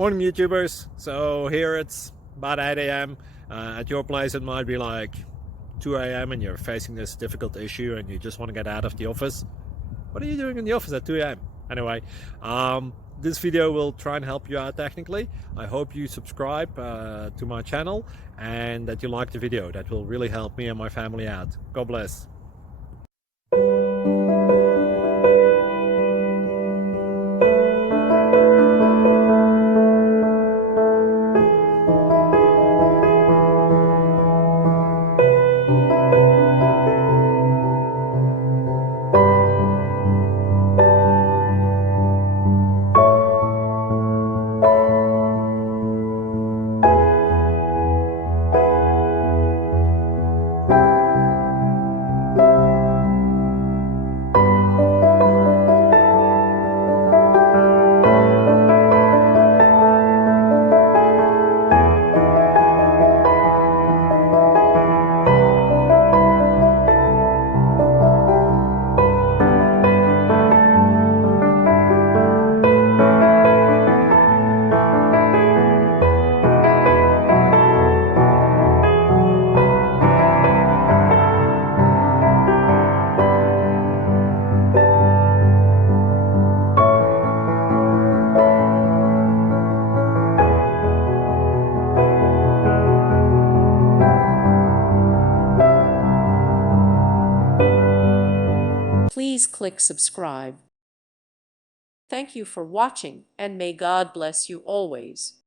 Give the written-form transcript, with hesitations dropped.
Morning YouTubers. So here it's about 8 a.m. At your place it might be like 2 a.m. and you're facing this difficult issue and you just want to get out of the office. What are you doing in the office at 2 a.m.? Anyway, this video will try and help you out technically. I hope you subscribe to my channel and that you like the video. That will really help me and my family out. God bless. Please click subscribe. Thank you for watching, and may God bless you always.